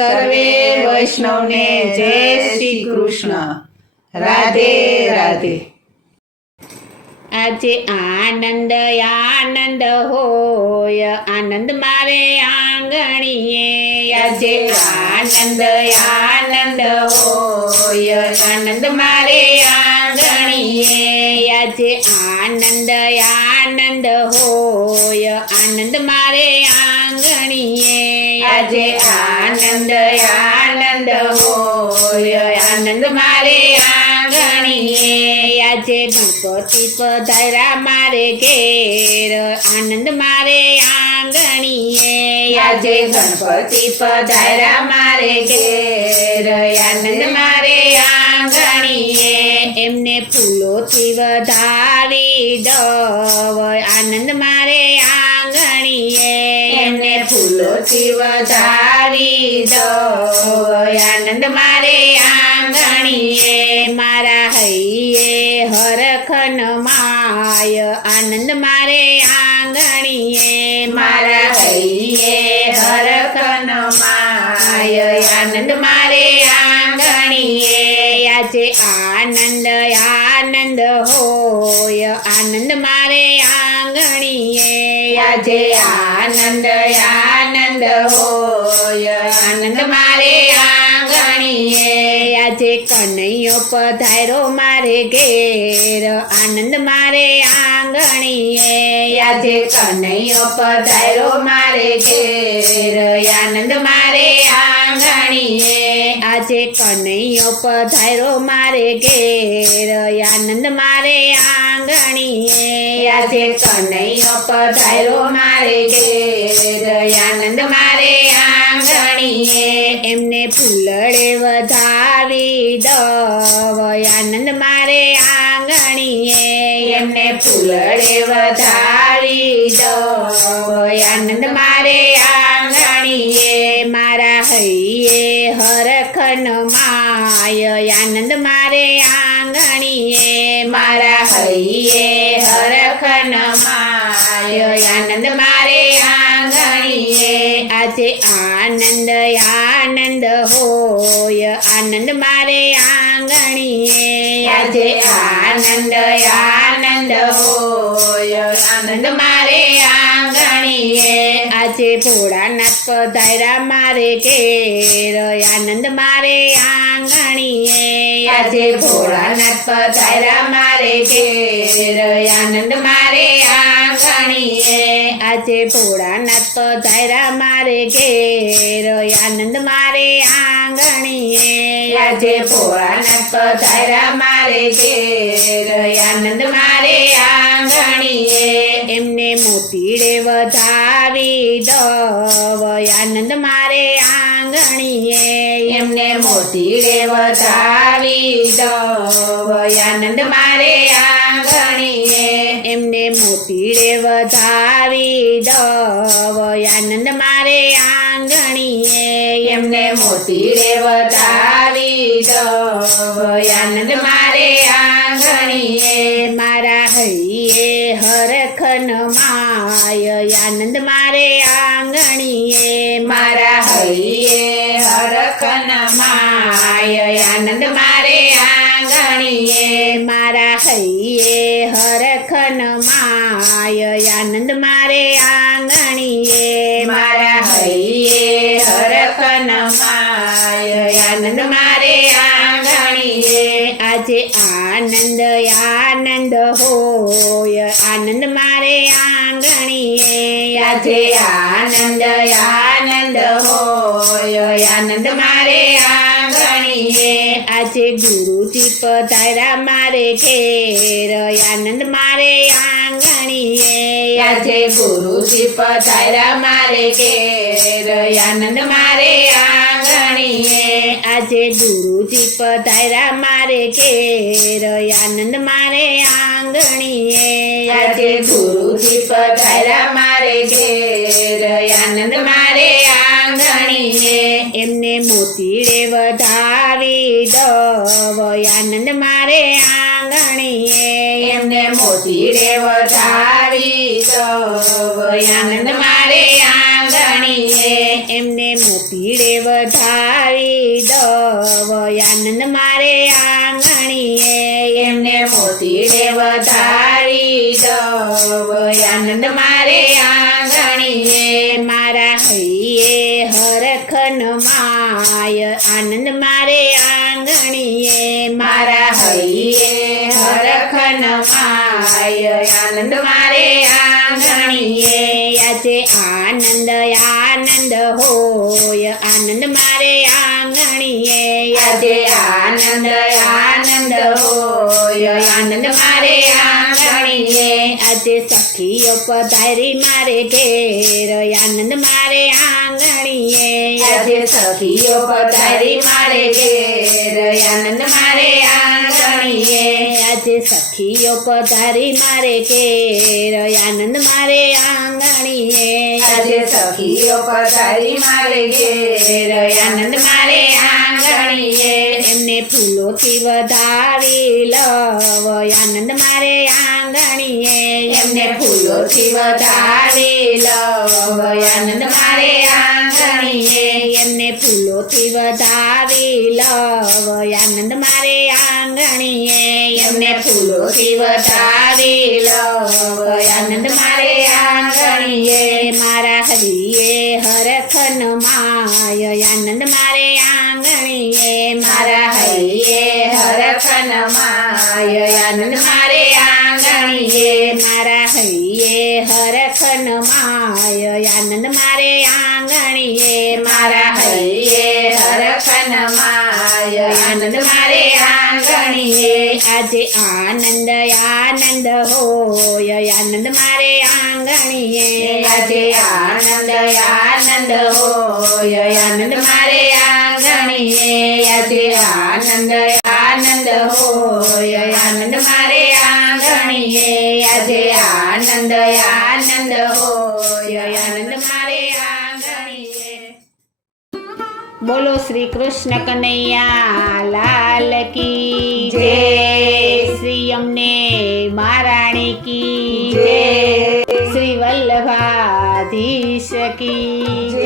સર્વે વૈષ્ણવને જય શ્રી કૃષ્ણ. રાધે રાધે. આજે આનંદ આનંદ હોય, આનંદ મારે આંગણીએ. આજે આનંદ આનંદ હોય, આનંદ મારે આંગણીએ. આજે આનંદ આનંદ હોય, આનંદ મારે આંગણીએ. આજે આનંદ આનંદ હોય, આનંદ મારે આંગણીએ. આજે ગણપતિ પધાર્યા મારે ઘેર, આનંદ મારે આંગણીએ. આજે ગણપતિ પધાર્યા મારે ઘેર, આનંદ મારે આંગણીએ. એમને ફૂલોથી વધાવી દવ, આનંદ મારે આંગણીએ. એમને ફૂલોથી વધાવી દવ, આનંદ મારે આંગણીએ. મારા હૈયે હરખન માય, આનંદ મારે આંગણીએ. મારા હૈયે હરખન માય, આનંદ મારે આંગણીએ. આજે આનંદ આનંદ હોય, આનંદ મારે આંગણીએ. આજે આનંદ આનંદ હોય, આનંદ મારે આંગણીએ. આજે કનૈયો પધાર્યો મારે ઘેર, આનંદ મારે આંગણીએ. આજે કનૈયો પધાર્યો મારે ઘેર, આનંદ મારે આંગણીએ. આજે કનૈયો પધાર્યો મારે ઘેર, આનંદ મારે આંગણીએ. આજે કનૈયો પધાર્યો મારે ઘેર, આનંદ મારે આંગણીએ. એમને ફૂલડે વધાવી દવ, આનંદ મારે આંગણીએ. એમને ફૂલડે વધાવી દવ, આનંદ મારે આંગણીએ. મારા હૈયે હરખન માય, આનંદ મારે આંગણીએ. મારા હૈયે હરખન માય, આનંદ મારે આંગણીએ. આજે આનંદ આનંદ હોય, આનંદ મારે આંગણીએ. આજે આનંદ આનંદ હોય, આનંદ મારે આંગણીએ. આજે ભોળાનાથ પધાર્યા મારે ઘેર, આનંદ મારે આંગણીએ. આજે ભોળાનાથ પધાર્યા મારે ઘેર, આનંદ મારે આંગણીએ. આજે ભોળાનાથ પધાર્યા મારે ઘેર, આનંદ મારે આંગણીએ. આજે ભોળાનાથ પધાર્યા મારે ઘેર, આનંદ મારે આંગણીએ. એમને મોતીડે વધાવી દવ, આનંદ મારે આંગણીએ. એમને મોતીડે વધાવી દવ, આનંદ મારે આંગણીએ. એમને મોતીડે વધાવી દવ, આનંદ મારે આંગણીએ. એમને મોતીડે વધાવી દવ, આનંદ મારે આંગણીએ. મારા હૈયે હરખન માય, આનંદ મારે આંગણીએ. મારા હૈયે હરખન માય, આનંદ મારે આંગણીએ. મારા હૈયે હરખન માય, આનંદ મારે આંગણીએ. મારા હૈયે હરખન માય, આનંદ મારે આંગણીએ. આજે આનંદ આનંદ હોય, આનંદ મારે આંગણીએ. આજે આનંદ આનંદ હોય, આનંદ મારે આંગણીએ. આજે ગુરુજી પધાર્યા મારે ઘેર, આનંદ મારે આંગણીએ. આજે ગુરુજી પધાર્યા મારે ઘેર, આનંદ મારે આંગણીએ. આજે ગુરુજી પધાર્યા મારે ઘેર, આનંદ મારે આંગણીએ. આજે ગુરુજી પધાર્યા મારે ઘેર, આનંદ મારે આંગણીએ. એમને મોતીડે વધાવી દવ, આનંદ મારે આંગણીએ. એમને મોતીડે વધાવી દવ, આનંદ મારે આંગણીએ. એમને મોતીડે વધાવી આનંદ મારે આંગણીએ આજે આનંદ આનંદ હોય આનંદ મારે આંગણીએ આજે આનંદ આનંદ હોય આનંદ મારે આંગણીએ આજે સખીઓ પધારી મારે ઘેર આનંદ મારે આંગણીએ આજે સખીઓ પધારી મારે ઘેર આનંદ મારે આંગણીએ આજે સખીઓ પધારી મારે ઘેર આનંદ મારે આંગણીએ આજે સખીઓ પધારી મારે ઘેર આનંદ મારે આંગણીએ એમને ફૂલોથી વધાવી લવ આનંદ મારે આંગણીએ એમને ફૂલોથી વધાવી લવ આનંદ મારે આંગણીએ એમને ફૂલોથી વધાવી લવ આનંદ મારે આંગણીએ એમને ફૂલોથી વધાવી લવ આનંદ મારે આંગણીએ મારા હરિએ હરખન માય આનંદ મારે આંગણીએ મારા હરિએ હરખન માય આનંદ મારે આંગણીએ મારા હરિએ હરખન માય આનંદ મારે આંગણીએ મારા હરિએ હરખન માય આનંદ મારે આંગણીએ આજે આનંદ આનંદ હોય આનંદ મારે આંગણીએ આજે આનંદ આનંદ હોય આનંદ મારે આંગણીએ આજે આનંદ આનંદ હોય આનંદ મારે આંગણીએ આજે આનંદ આનંદ હોય આનંદ મારે આંગણીએ બોલો શ્રી કૃષ્ણ કનૈયા લાલ કી જય શ્રી અમને મહારાણી કી જય શ્રી વલ્લભાધીશ કી